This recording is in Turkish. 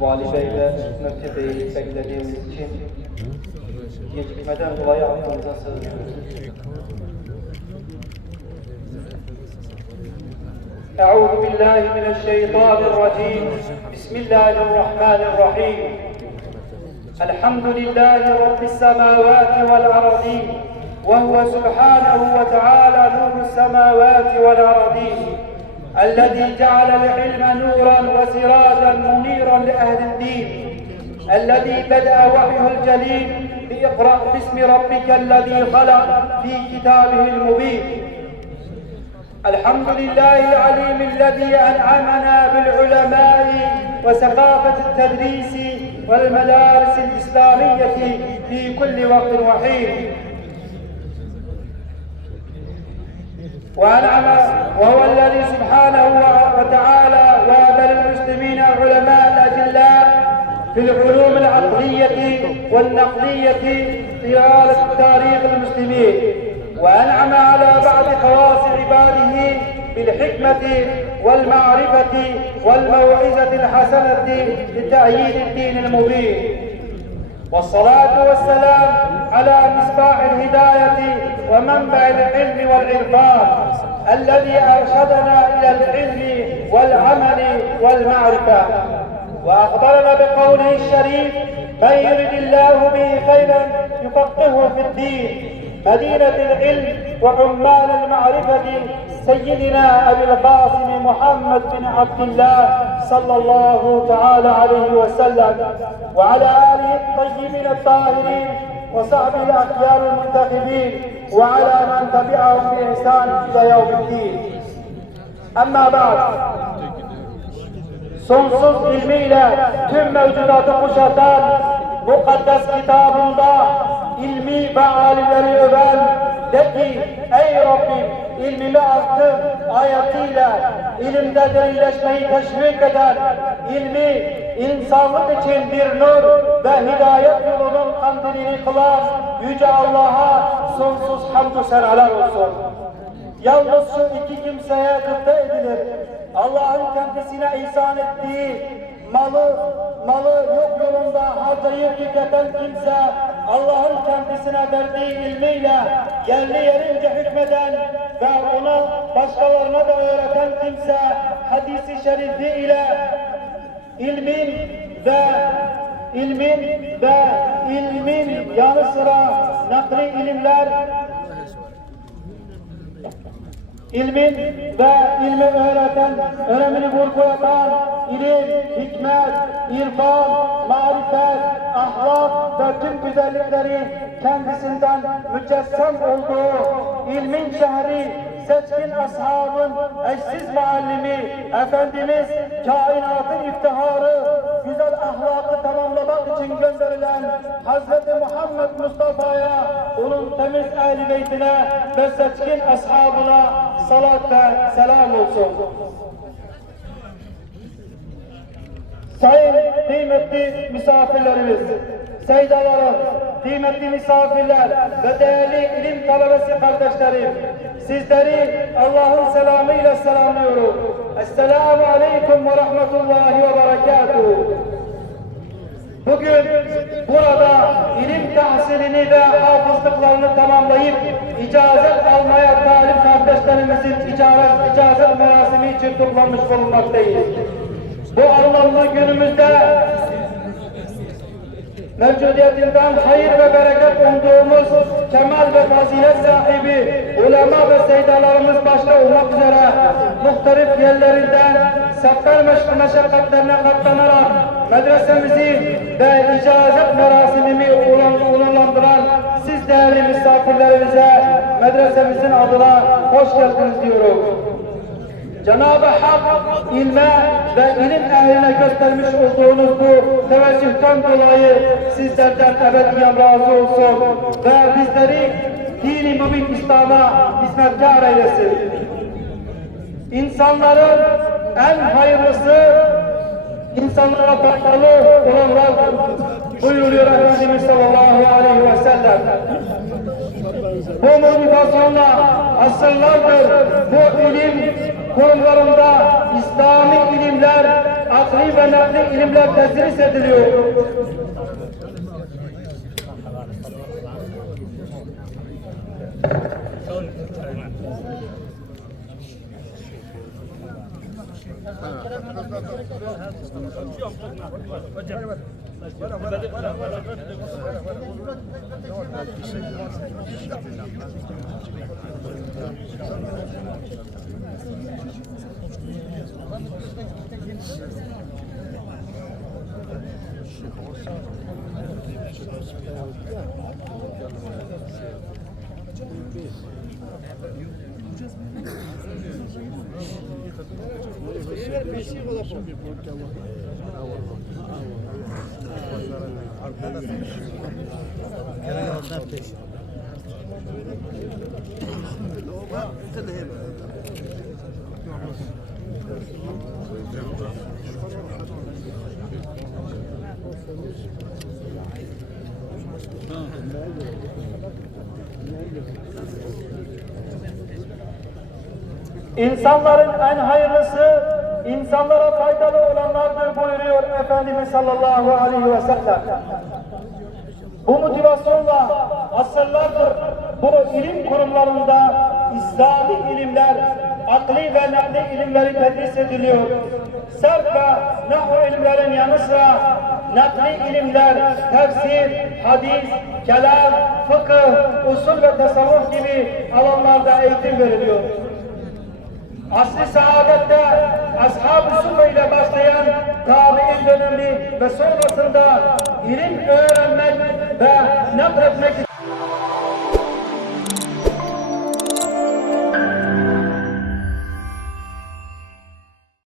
Vali Bey'le Müftü Bey'i beklediğimiz için gecikmeden dolayı aklınıza sığınıyoruz. أعوذ بالله من الشيطان الرجيم بسم الله الرحمن الرحيم الحمد لله رب السماوات والأرضين وهو سبحانه وتعالى نور السماوات والأرضين الذي جعل العلم نورا وسراجا منيرا لأهل الدين الذي بدأ وحيه الجليل بإقرأ باسم ربك الذي خلق في كتابه المبين الحمد لله العليم الذي أنعمنا بالعلماء وثقافة التدريس والمدارس الإسلامية في كل وقت وحين وهو الذي سبحانه وتعالى وهب للمسلمين العلماء الأجلاء في العلوم العقلية والنقلية طوال تاريخ المسلمين وأنعم على بعض خواص عباده بالحكمة والمعرفة والموعظة الحسنة لتأييد الدين المبين والصلاة والسلام على مصباح الهداية ومنبع العلم والعرفان الذي أرشدنا إلى العلم والعمل والمعرفة وأخبرنا بقوله الشريف من يرد الله به خيرا يفقهه في الدين مدينة العلم وعمال المعرفة سيدنا أبي القاسم محمد بن عبد الله صلى الله تعالى عليه وسلم وعلى آله الطيبين الطاهرين وصحبه الأخيار المنتخبين وعلى من تبعهم بإحسان إلى يوم الدين. أما بعد sonsuz ilmiyle tüm mevcudatı kuşatan mukaddes kitabında ilmi ve alimleri öven de ki ey Rabbim ilmimi arttır ayetiyle ilimde derinleşmeyi teşvik eden ilmi insanlık için bir nur ve hidayet yolunun kandilini kılan Yüce Allah'a sonsuz hamdü senalar olsun. Yalnız şu iki kimseye gıpta edilir. Allah'ın kendisine ihsan ettiği malı yok yolunda harcayıp tüketen kimse Allah'ın kendisine verdiği ilmiyle yerli yerince hükmeden ve onu başkalarına da öğreten kimse hadisi şerifi ile ilmin yanı sıra nakli ilimler ilmin ve ilmi öğreten, önemini vurgulatan ilim, hikmet, irfan, marifet, ahlak ve tüm güzellikleri kendisinden mücessem olduğu ilmin şehri, seçkin ashabın eşsiz muallimi, Efendimiz kainatın iftiharı, güzel ahlakı tamamlamak için gönderilen Hazreti Muhammed Mustafa'ya, onun temiz ehl-i beytine ve seçkin ashabına salat ve selam olsun. Sayın kıymetli misafirlerimiz, seydalarım, kıymetli misafirler ve değerli ilim talebesi kardeşlerim, sizleri Allah'ın selamıyla selamlıyorum. Esselamu aleyküm ve rahmetullahi ve berekatuhu. Bugün burada ilim tahsilini ve hafızlıklarını tamamlayıp icazet almaya talip kardeşlerimizin icazet merasimi için toplanmış bulunmaktayız. Bu anlamda günümüzde mevcudiyetinden hayır ve bereket umduğumuz kemal ve fazilet sahibi ulema ve seydalarımız başta olmak üzere muhtelif yerlerinden sefer meşakkatlerine katlanarak medresemizi ve icazet merasimimi onurlandıran siz değerli misafirlerimize medresemizin adına hoş geldiniz diyorum. Cenab-ı Hak ilme ve ilim ehline göstermiş olduğunuz bu teveccühten dolayı sizlerden ebediyen razı olsun ve bizleri dini mübin İslam'a hizmetkar eylesin. İnsanların en hayırlısı insanlara faydalı olanlar buyuruyor Efendimiz sallallahu aleyhi ve sellem. Bu motivasyonla asırlardır bu ilim kurumlarında İslami ilimler akli ve nakli ilimler tedris ediliyor. İnsanların en hayırlısı, insanlara faydalı olanlardır buyuruyor Efendimiz sallallahu aleyhi ve sellem. Bu motivasyonla asırlardır bu ilim kurumlarında İslami ilimler, akli ve nakli ilimleri tedris ediliyor. Sarf ve nahu ilimlerin yanı sıra nakli ilimler, tefsir, hadis, kelam, fıkıh, usul ve tasavvuf gibi alanlarda eğitim veriliyor. Asr-ı saadette ashab-ı suffe ile başlayan tabi'in dönemi ve sonrasında ilim öğrenmek ve nakletmek